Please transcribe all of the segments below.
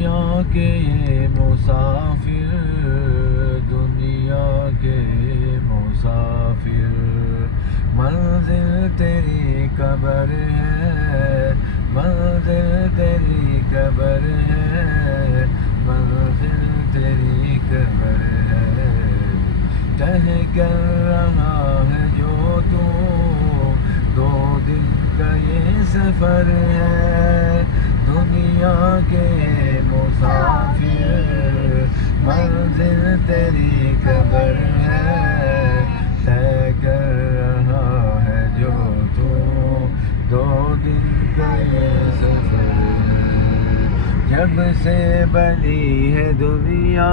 دنیا کے یہ مسافر، دنیا کے مسافر، منزل تیری قبر ہے، منزل تیری قبر ہے، منزل تیری قبر ہے، طے کر رہا ہے جو تو، 2 دن کا یہ سفر ہے، دنیا کے مسافر، منزل تیری قبر ہے، طے کر رہا ہے جو تو، 2 دن کا یہ سفر ہے، جب سے بنی ہے دنیا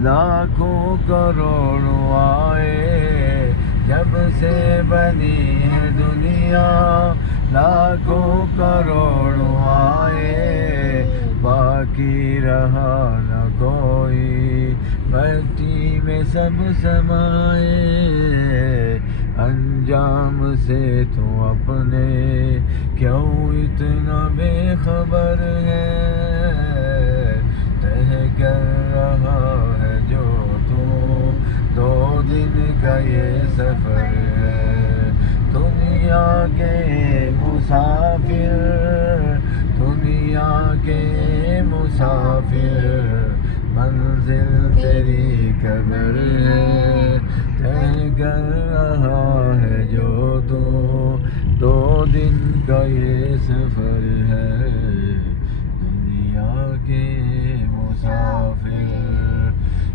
لاکھوں کروڑوں آئے، جب سے بنی ہے دنیا لاکھوں کروڑوں آئے، باقی رہا نہ کوئی، مٹی میں سب سمائے، انجام سے تو اپنے کیوں اتنا بے خبر ہے، طے کر رہا ہے جو تو، 2 دن کا یہ سفر ہے، دنیا کے مسافر، دنیا کے مسافر، منزل تیری قبر ہے، طے کر رہا ہے جو تو، 2 دن کا یہ سفر ہے، دنیا کے مسافر،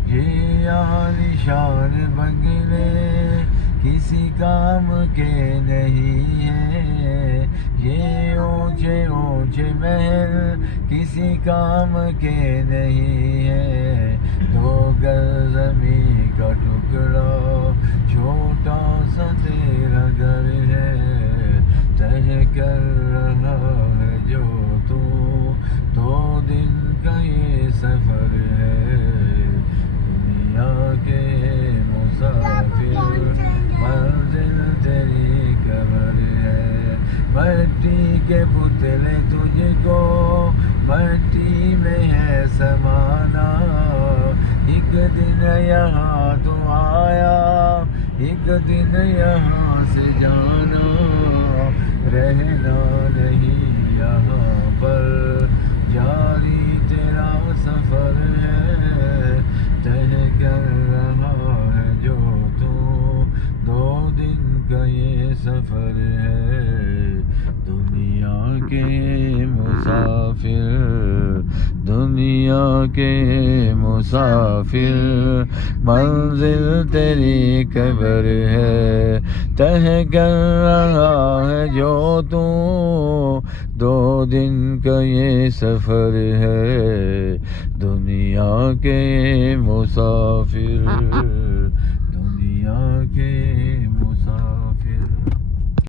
یہ عالیشان بنگلے کسی کام کے نہیں ہیں، یہ اونچے اونچے محل کسی کام کے نہیں ہیں، 2 گز زمین کا ٹکڑا چھوٹا سا تیرا گھر ہے، طے کر رہا ہے جو تو، 2 دن کا یہ سفر ہے، دنیا کے مسافر، منزل تیری قبر ہے، مٹی کے پتلے تجھ کو مٹی میں ہے سمانا، ایک دن یہاں تو آیا، ایک دن یہاں سے جانا، رہنا نہیں یہاں پر، جاری تیرا سفر ہے، طے کر رہا ہے جو تو، 2 دن کا یہ سفر ہے، دنیا کے مسافر، دنیا کے مسافر، منزل تیری قبر ہے، طے کر رہا ہے جو تو، 2 دن کا یہ سفر ہے، دنیا کے مسافر، دنیا کے